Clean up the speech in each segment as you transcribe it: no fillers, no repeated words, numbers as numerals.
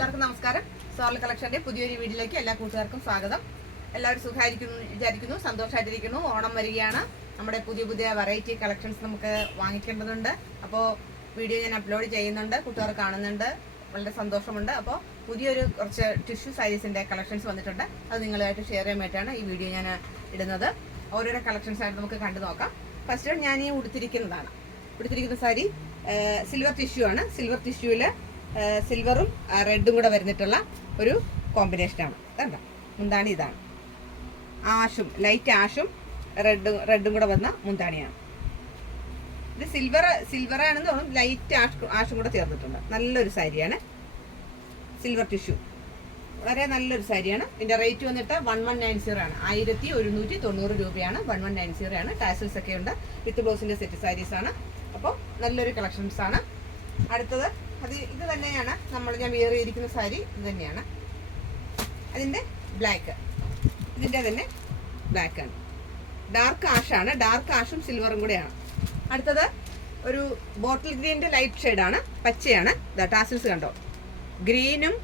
എല്ലാവർക്കും നമസ്കാരം. സോൾ കളക്ഷന്റെ പുതിയൊരു വീഡിയോയിലേക്ക് എല്ലാ കൂട്ടുകാർക്കും സ്വാഗതം. എല്ലാവരും സുഖമായിരിക്കുന്നു വിചാരിക്കുന്നു, സന്തോഷമായിട്ടിരിക്കുന്നു. ഓണം വരികയാണ്. നമ്മുടെ പുതിയ പുതിയ വെറൈറ്റി കളക്ഷൻസ് നമുക്ക് വാങ്ങിക്കേണ്ടതുണ്ട്. അപ്പോൾ വീഡിയോ ഞാൻ അപ്ലോഡ് ചെയ്യുന്നുണ്ട്, കൂട്ടുകാർ കാണുന്നുണ്ട്, വളരെ സന്തോഷമുണ്ട്. അപ്പോൾ പുതിയൊരു കുറച്ച് ടിഷ്യൂ സാരീസിന്റെ കളക്ഷൻസ് വന്നിട്ടുണ്ട്. അത് നിങ്ങളുമായിട്ട് ഷെയർ ചെയ്യാൻ വേണ്ടിയിട്ടാണ് ഈ വീഡിയോ ഞാൻ ഇടുന്നത്. ഓരോരോ കളക്ഷൻസ് ആയിട്ട് നമുക്ക് കണ്ടു നോക്കാം. ഫസ്റ്റ് ഞാൻ ഈ ഉടുത്തിരിക്കുന്ന സാരി സിൽവർ ടിഷ്യൂ ആണ്. സിൽവർ ടിഷ്യൂവിൽ സിൽവറും റെഡും കൂടെ വരുന്നിട്ടുള്ള ഒരു കോമ്പിനേഷനാണ്. കണ്ട മുന്താണി ഇതാണ്. ലൈറ്റ് ആഷും റെഡും കൂടെ വന്ന മുന്താണിയാണ്. ഇത് സിൽവർ ആണെന്ന് തോന്നുന്നു, ലൈറ്റ് ആഷും കൂടെ ചേർന്നിട്ടുണ്ട്. നല്ലൊരു സാരിയാണ്. സിൽവർ ടിഷ്യൂ വളരെ നല്ലൊരു സാരിയാണ്. ഇതിന്റെ റേറ്റ് വന്നിട്ട് 1190 ആണ്. 1190 രൂപയാണ്. 1190 ആണ്. ടാസൽസ് ഒക്കെ ഉണ്ട്. വിത്ത് ബ്ലൗസിന്റെ സെറ്റ് സാരീസ് ആണ്. അപ്പോൾ നല്ലൊരു കളക്ഷൻസ് ആണ്. അടുത്തത് ഇത് തന്നെയാണ്. ഞാൻ വെയർ ചെയ്തിരിക്കുന്ന സാരി ഇത് തന്നെയാണ്. അതിന്റെ ബ്ലാക്ക്, ഇതിന്റെ തന്നെ ബ്ലാക്ക് ആണ്. ഡാർക്ക് ആഷാണ്. ഡാർക്ക് ആഷും സിൽവറും കൂടെയാണ്. അടുത്തത് ഒരു ബോട്ടിൽ ഗ്രീനിന്റെ ലൈറ്റ് ഷെയ്ഡാണ്. പച്ചയാണ്. ടാസിൽസ് കണ്ടോ, ഗ്രീനും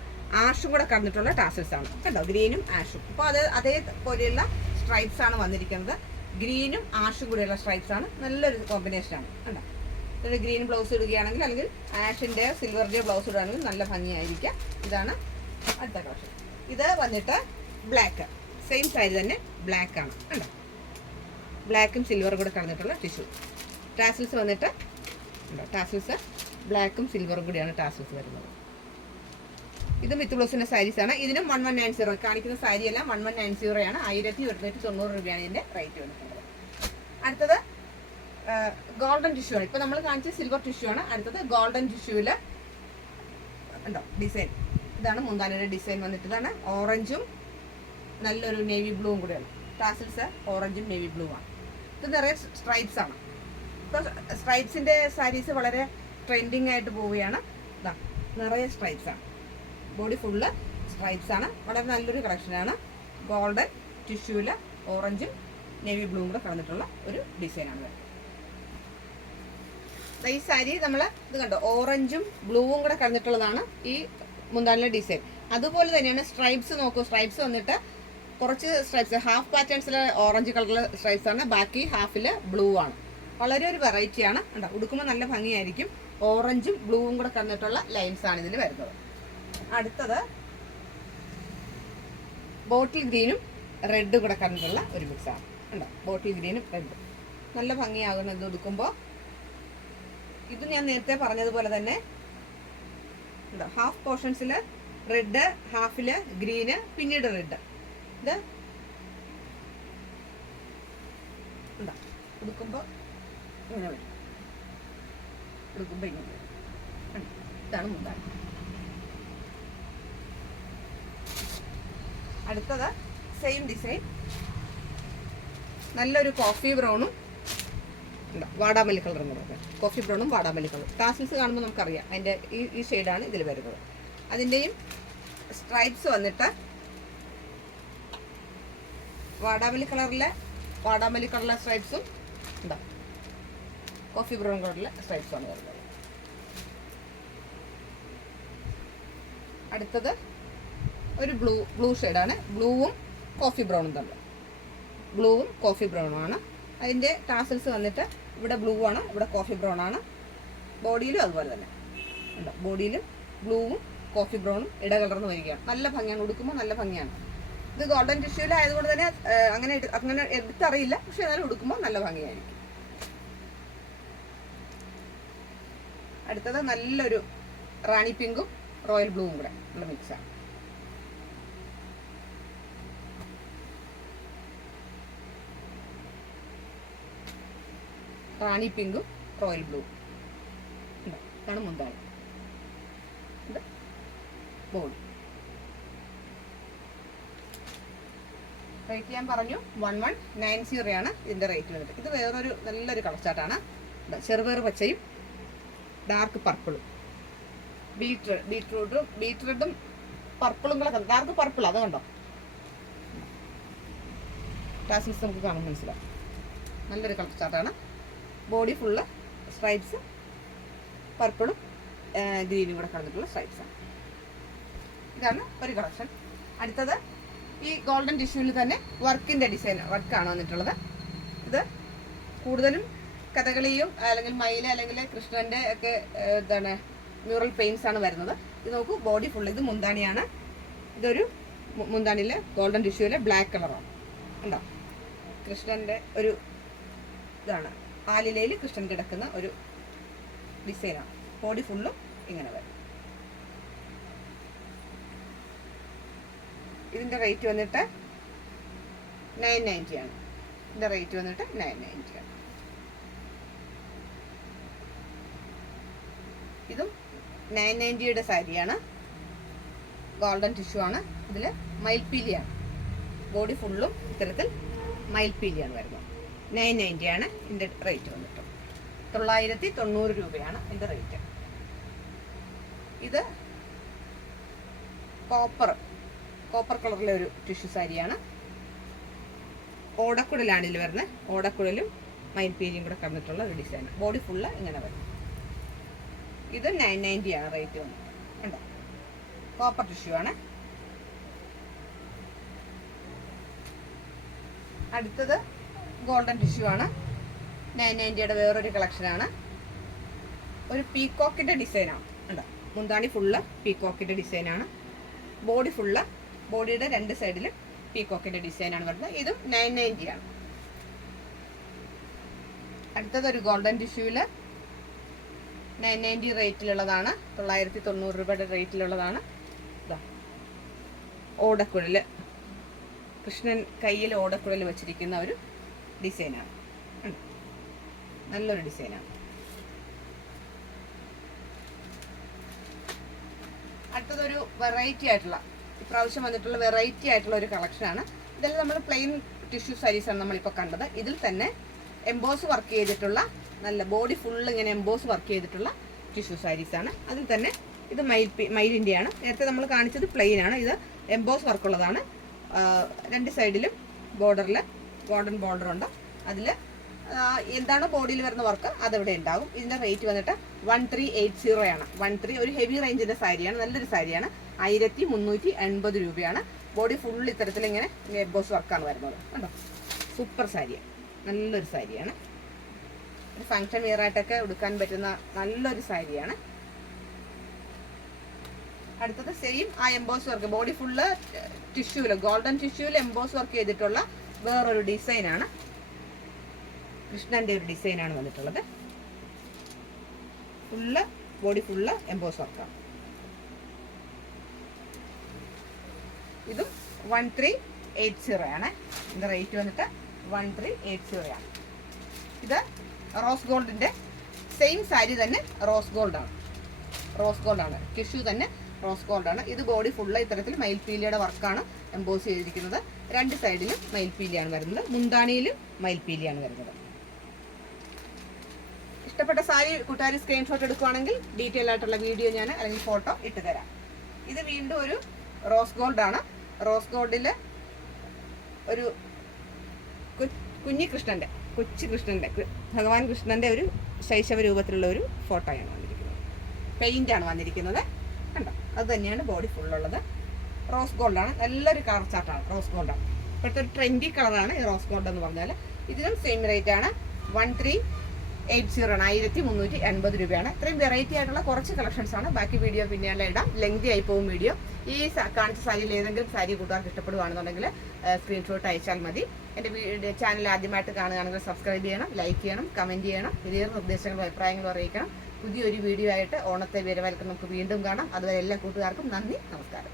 ആഷും കൂടെ കടന്നിട്ടുള്ള ടാസിൽസ് ആണ്. കണ്ടോ, ഗ്രീനും ആഷും. അപ്പോൾ അതേപോലെയുള്ള സ്ട്രൈപ്സ് ആണ് വന്നിരിക്കുന്നത്. ഗ്രീനും ആഷും കൂടെയുള്ള സ്ട്രൈപ്സ് ആണ്. നല്ലൊരു കോമ്പിനേഷനാണ്. കണ്ടോ, ഒരു ഗ്രീൻ ബ്ലൗസ് ഇടുകയാണെങ്കിൽ, അല്ലെങ്കിൽ ആഷിൻ്റെയോ സിൽവറിൻ്റെയോ ബ്ലൗസ് ഇടുകയാണെങ്കിൽ നല്ല ഭംഗിയായിരിക്കാം. ഇതാണ് അടുത്ത കളക്ഷൻ. ഇത് വന്നിട്ട് ബ്ലാക്ക്, സെയിം സാരി തന്നെ ബ്ലാക്ക് ആണ്. കണ്ടോ, ബ്ലാക്കും സിൽവറും കൂടെ കടന്നിട്ടുള്ള ടിഷ്യൂ. ടാസിൽസ് വന്നിട്ട് ടാസിൽസ് ബ്ലാക്കും സിൽവറും കൂടിയാണ് ടാസിൽസ് വരുന്നത്. ഇതും വിത്ത് ബ്ലൗസിൻ്റെ സാരീസ് ആണ്. ഇതിനും 1190. കാണിക്കുന്ന സാരിയെല്ലാം 1190 ആണ്. 1190 രൂപയാണ് ഇതിൻ്റെ റേറ്റ് വരുന്നത്. അടുത്തത് ഗോൾഡൻ ടിഷ്യൂ ആണ്. ഇപ്പൊ നമ്മൾ കാണിച്ച സിൽവർ ടിഷ്യൂ ആണ്. അടുത്തത് ഗോൾഡൻ ടിഷ്യൂല് ഉണ്ടോ ഡിസൈൻ. ഇതാണ് മുന്താനയുടെ ഡിസൈൻ വന്നിട്ട്. ഇതാണ് ഓറഞ്ചും നല്ലൊരു നേവി ബ്ലൂവും കൂടെയാണ്. ടാസിൽസ് ഓറഞ്ചും നേവി ബ്ലൂ ആണ്. ഇത് നിറയെ സ്ട്രൈപ്സ് ആണ്. ഇപ്പൊ സ്ട്രൈപ്സിന്റെ സാരീസ് വളരെ ട്രെൻഡിങ് ആയിട്ട് പോവുകയാണ്. ഇതാ നിറയെ സ്ട്രൈപ്സ് ആണ്. ബോഡി ഫുള്ള് സ്ട്രൈപ്സ് ആണ്. വളരെ നല്ലൊരു കളക്ഷനാണ്. ഗോൾഡൻ ടിഷ്യൂല് ഓറഞ്ചും നേവി ബ്ലൂവും കൂടെ കടന്നിട്ടുള്ള ഒരു ഡിസൈനാണ്. ഈ സാരി ഇത് കണ്ടോ, ഓറഞ്ചും ബ്ലൂവും കൂടെ കടന്നിട്ടുള്ളതാണ് ഈ മുന്താനിലെ ഡിസൈൻ. അതുപോലെ തന്നെയാണ് സ്ട്രൈപ്സ്. നോക്കൂ, സ്ട്രൈപ്സ് വന്നിട്ട് കുറച്ച് സ്ട്രൈപ്സ് ഹാഫ് പാറ്റേൺസിലെ ഓറഞ്ച് കളറിലെ സ്ട്രൈപ്സ് ആണ്. ബാക്കി ഹാഫില് ബ്ലൂ ആണ്. വളരെ ഒരു വെറൈറ്റിയാണ്. ഉണ്ടോ, ഉടുക്കുമ്പോൾ നല്ല ഭംഗിയായിരിക്കും. ഓറഞ്ചും ബ്ലൂവും കൂടെ കടന്നിട്ടുള്ള ലൈൻസ് ആണ് ഇതിൽ വരുന്നത്. അടുത്തത് ബോട്ടിൽ ഗ്രീനും റെഡും കൂടെ കടന്നിട്ടുള്ള ഒരു മിക്സ് ആണ്. ഉണ്ടോ, ബോട്ടിൽ ഗ്രീനും റെഡും നല്ല ഭംഗിയാകുന്നത് ഉടുക്കുമ്പോൾ. ഇത് ഞാൻ നേരത്തെ പറഞ്ഞതുപോലെ തന്നെ ഹാഫ് പോർഷൻസിൽ റെഡ്, ഹാഫില് ഗ്രീന്, പിന്നീട് റെഡ്. ഇത് എന്താ ഉടുക്കുമ്പോൾ ഇങ്ങനെ വരും. ഉടുക്കുമ്പോൾ ഇങ്ങനെ വരും. ഇതാണ് മുന്താണി. അടുത്തത് സെയിം ഡിസൈൻ, നല്ലൊരു കോഫി ബ്രൗണും വാടാമല്ലി കളറും കൂടെ. കോഫി ബ്രൗണും വാടാമല്ലി കളറും. ടാസിൽസ് കാണുമ്പോൾ നമുക്കറിയാം അതിൻ്റെ ഈ ഷെയ്ഡാണ് ഇതിൽ വരുന്നത്. അതിൻ്റെയും സ്ട്രൈപ്സ് വന്നിട്ട് വാടാമല്ലി കളറിലെ സ്ട്രൈപ്സും എന്താ കോഫി ബ്രൗൺ കളറിലെ സ്ട്രൈപ്സുമാണ് വരുന്നത്. അടുത്തത് ഒരു ബ്ലൂ ഷെയ്ഡാണ്. ബ്ലൂവും കോഫി ബ്രൗണും തമ്മിൽ. ബ്ലൂവും കോഫി ബ്രൗണും ആണ്. അതിൻ്റെ ടാസൽസ് വന്നിട്ട് ഇവിടെ ബ്ലൂ ആണ്, ഇവിടെ കോഫി ബ്രൗൺ ആണ്. ബോഡിയിലും അതുപോലെ തന്നെ ഉണ്ടോ, ബോഡിയിലും ബ്ലൂവും കോഫി ബ്രൗണും ഇടകലർന്ന് വരികയാണ്. നല്ല ഭംഗിയാണ്, ഉടുക്കുമ്പോൾ നല്ല ഭംഗിയാണ്. ഇത് ഗോൾഡൻ ടിഷ്യൂലായതുകൊണ്ട് തന്നെ അങ്ങനെ എടുത്തറിയില്ല, പക്ഷെ എന്നാലും ഉടുക്കുമ്പോൾ നല്ല ഭംഗിയായിരിക്കും. അടുത്തത് നല്ലൊരു റാണി പിങ്കും റോയൽ ബ്ലൂവും കൂടെ ഉള്ള മിക്സാണ്. റാണി പിങ്കും റോയൽ ബ്ലൂ. ഇതാണ് മുന്താണി. ഇത് ബോഡി. റേറ്റ് ഞാൻ പറഞ്ഞു 1190 ആണ് ഇതിന്റെ റേറ്റ് വന്നിട്ട്. ഇത് വേറൊരു നല്ലൊരു കളർ ചാർട്ടാണ്. ചെറുപയർ പച്ചയും ഡാർക്ക് പർപ്പിളും, ബീറ്റ്റൂട്ടും പർപ്പിളും കൂടെ. ഡാർക്ക് പർപ്പിൾ അത് കണ്ടോ, ടാസിൽസ് നമുക്ക് കാണുമ്പോൾ മനസ്സിലാവും. നല്ലൊരു കളർ ചാർട്ടാണ്. ബോഡി ഫുള്ള് സ്ട്രൈപ്സ്, പർപ്പിളും ഗ്രീനും കൂടെ കടന്നിട്ടുള്ള സ്ട്രൈപ്സ് ആണ്. ഇതാണ് ഒരു കളക്ഷൻ. അടുത്തത് ഈ ഗോൾഡൻ ടിഷ്യൂവിൽ തന്നെ വർക്കിൻ്റെ ഡിസൈൻ വർക്കാണ് വന്നിട്ടുള്ളത്. ഇത് കൂടുതലും കഥകളിയും അല്ലെങ്കിൽ മയില അല്ലെങ്കിൽ കൃഷ്ണൻ്റെ ഒക്കെ എന്താണ് മ്യൂറൽ പെയിൻസ് ആണ് വരുന്നത്. ഇത് നോക്കൂ, ബോഡി ഫുൾ. ഇത് മുന്താണിയാണ്. ഇതൊരു മുന്താണിയിൽ ഗോൾഡൻ ടിഷ്യൂവിലെ ബ്ലാക്ക് കളറാണ്. ഉണ്ടോ, കൃഷ്ണൻ്റെ ഒരു ഇതാണ്, ആലിലയിൽ കൃഷ്ണൻ കിടക്കുന്ന ഒരു ഡിസൈനാണ്. ബോഡി ഫുള്ളും ഇങ്ങനെ വരും. ഇതിൻ്റെ റേറ്റ് വന്നിട്ട് 990 ആണ്. ഇതിൻ്റെ റേറ്റ് വന്നിട്ട് 990 ആണ്. ഇതും 990യുടെ സാരിയാണ്. ഗോൾഡൻ ടിഷ്യൂ ആണ്. ഇതിൽ മയിൽപ്പീലിയാണ്. ബോഡി ഫുള്ളും ഇത്തരത്തിൽ മയിൽപ്പീലിയാണ് വരുന്നത്. 990 ആണ് ഇതിൻ്റെ റേറ്റ് വന്നിട്ട്. 990 രൂപയാണ് ഇതിൻ്റെ റേറ്റ്. ഇത് കോപ്പർ കളറിലെ ഒരു ടിഷ്യൂ സാരിയാണ്. ഓടക്കുഴലാണ് ഇതിൽ വരുന്നത്. ഓടക്കുഴലും മയിൽപ്പീലിയും കൂടെ കടന്നിട്ടുള്ള ഒരു ഡിസൈൻ. ബോഡി ഫുള്ള് ഇങ്ങനെ വരും. ഇത് 990 ആണ് റേറ്റ് വന്നത്. ഉണ്ടോ, കോപ്പർ ടിഷ്യൂ ആണ്. അടുത്തത് ഗോൾഡൻ ടിഷ്യൂ ആണ്. 990യുടെ വേറൊരു കളക്ഷനാണ്. ഒരു പീക്കോക്കിൻ്റെ ഡിസൈനാണ്. ഉണ്ടോ, മുന്താണി ഫുള്ള് പീക്കോക്കിൻ്റെ ഡിസൈനാണ്. ബോഡി ഫുള്ള്, ബോഡിയുടെ രണ്ട് സൈഡിലും പീക്കോക്കിൻ്റെ ഡിസൈനാണ് വരുന്നത്. ഇതും 990 ആണ്. അടുത്തതൊരു ഗോൾഡൻ ടിഷ്യൂവിൽ 990 റേറ്റിലുള്ളതാണ്. 990 രൂപയുടെ റേറ്റിലുള്ളതാണ്. ഇതാ ഓടക്കുഴൽ, കൃഷ്ണൻ കയ്യിൽ ഓടക്കുഴൽ വെച്ചിരിക്കുന്ന ഒരു ഡിസൈനാണ്. നല്ലൊരു ഡിസൈനാണ്. അടുത്തതൊരു വെറൈറ്റി ആയിട്ടുള്ള, ഇപ്രാവശ്യം വന്നിട്ടുള്ള വെറൈറ്റി ആയിട്ടുള്ള ഒരു കളക്ഷനാണ്. ഇതെല്ലാം നമ്മൾ പ്ലെയിൻ ടിഷ്യൂ സാരീസാണ് നമ്മളിപ്പോൾ കണ്ടത്. ഇതിൽ തന്നെ എംബോസ് വർക്ക് ചെയ്തിട്ടുള്ള, നല്ല ബോഡി ഫുള്ള് ഇങ്ങനെ എംബോസ് വർക്ക് ചെയ്തിട്ടുള്ള ടിഷ്യൂ സാരീസാണ്. അതിൽ തന്നെ ഇത് മയിലിൻ്റെയാണ്. നേരത്തെ നമ്മൾ കാണിച്ചത് പ്ലെയിൻ ആണ്. ഇത് എംബോസ് വർക്കുള്ളതാണ്. രണ്ട് സൈഡിലും ബോർഡറിൽ ഗോൾഡൻ ബോർഡർ ഉണ്ട്. അതിൽ എന്താണ് ബോഡിയിൽ വരുന്ന വർക്ക് അതിവിടെ ഉണ്ടാകും. ഇതിൻ്റെ റേറ്റ് വന്നിട്ട് 1380 ആണ്. 13 ഒരു ഹെവി റേഞ്ചിൻ്റെ സാരിയാണ്. നല്ലൊരു സാരിയാണ്. 1380 രൂപയാണ്. ബോഡി ഫുൾ ഇത്തരത്തിൽ ഇങ്ങനെ എംബോസ് വർക്കാണ് വരുന്നത്. കണ്ടോ, സൂപ്പർ സാരിയാണ്. നല്ലൊരു സാരിയാണ്. ഒരു ഫങ്ഷൻ വെയർ ആയിട്ടൊക്കെ ഉടുക്കാൻ പറ്റുന്ന നല്ലൊരു സാരിയാണ്. അടുത്തത് സെയിം ആ എംബോസ് വർക്ക്, ബോഡി ഫുള്ള് ടിഷ്യൂല്, ഗോൾഡൻ ടിഷ്യൂല് എംബോസ് വർക്ക് ചെയ്തിട്ടുള്ള വേറൊരു ഡിസൈനാണ്. കൃഷ്ണന്റെ ഒരു ഡിസൈനാണ് വന്നിട്ടുള്ളത്. ഫുള്ള് ബോഡി ഫുള്ള് എംബോസ് വർക്കാണ്. ഇതും 1380 ആണ്. ഇതിന്റെ റേറ്റ് വന്നിട്ട് 1380 ആണ്. ഇത് റോസ് ഗോൾഡിന്റെ സെയിം സാരി തന്നെ റോസ് ഗോൾഡാണ്. റോസ് ഗോൾഡാണ് ടിഷ്യൂ തന്നെ റോസ് ഗോൾഡാണ്. ഇത് ബോഡി ഫുള്ള് ഇത്തരത്തിൽ മയിൽപ്പീലിയുടെ വർക്കാണ് എംബോസ് ചെയ്തിരിക്കുന്നത്. രണ്ട് സൈഡിലും മയിൽപ്പീലിയാണ് വരുന്നത്. മുന്താണിയിലും മയിൽപ്പീലിയാണ് വരുന്നത്. ഇഷ്ടപ്പെട്ട സാരി കൂട്ടുകാർ സ്ക്രീൻഷോട്ട് എടുക്കുവാണെങ്കിൽ ഡീറ്റെയിൽ ആയിട്ടുള്ള വീഡിയോ ഞാൻ അല്ലെങ്കിൽ ഫോട്ടോ ഇട്ട് തരാം. ഇത് വീണ്ടും ഒരു റോസ് ഗോൾഡാണ്. റോസ് ഗോൾഡിൽ ഒരു കൃഷ്ണന്റെ കൊച്ചു കൃഷ്ണന്റെ, ഭഗവാൻ കൃഷ്ണന്റെ ഒരു ശൈശവ രൂപത്തിലുള്ള ഒരു ഫോട്ടോയാണ് വന്നിരിക്കുന്നത്. പെയിന്റാണ് വന്നിരിക്കുന്നത്. കണ്ടോ, അത് തന്നെയാണ് ബോഡി ഫുള്ളുള്ളത്. റോസ് ഗോൾഡാണ്. നല്ലൊരു കളർ ചാർട്ടാണ്. റോസ് ഗോൾഡാണ് ഇപ്പോഴത്തെ ഒരു ട്രെൻഡി കളറാണ് ഈ റോസ് ഗോൾഡ് എന്ന് പറഞ്ഞാൽ. ഇതിനും സെയിം റേറ്റ് ആണ്. 1380 ആണ്. 1380 രൂപയാണ്. ഇത്രയും വെറൈറ്റി ആയിട്ടുള്ള കുറച്ച് കളക്ഷൻസ് ആണ്. ബാക്കി വീഡിയോ പിന്നെയല്ല ഇടാം. ലെങ്തി ആയി പോകും വീഡിയോ. ഈ കാണിച്ച സാരിയിൽ ഏതെങ്കിലും സാരി കൂട്ടുകാർക്ക് ഇഷ്ടപ്പെടുകയാണെന്നുണ്ടെങ്കിൽ സ്ക്രീൻഷോട്ട് അയച്ചാൽ മതി. എൻ്റെ ചാനൽ ആദ്യമായിട്ട് കാണുകയാണെങ്കിൽ സബ്സ്ക്രൈബ് ചെയ്യണം, ലൈക്ക് ചെയ്യണം, കമൻറ്റ് ചെയ്യണം, വലിയ നിർദ്ദേശങ്ങളും അഭിപ്രായങ്ങളും അറിയിക്കണം. പുതിയൊരു വീഡിയോ ആയിട്ട് ഓണത്തെ വരവേൽക്കാൻ നമുക്ക് വീണ്ടും കാണാം. അതുവരെ എല്ലാ കൂട്ടുകാർക്കും നന്ദി, നമസ്കാരം.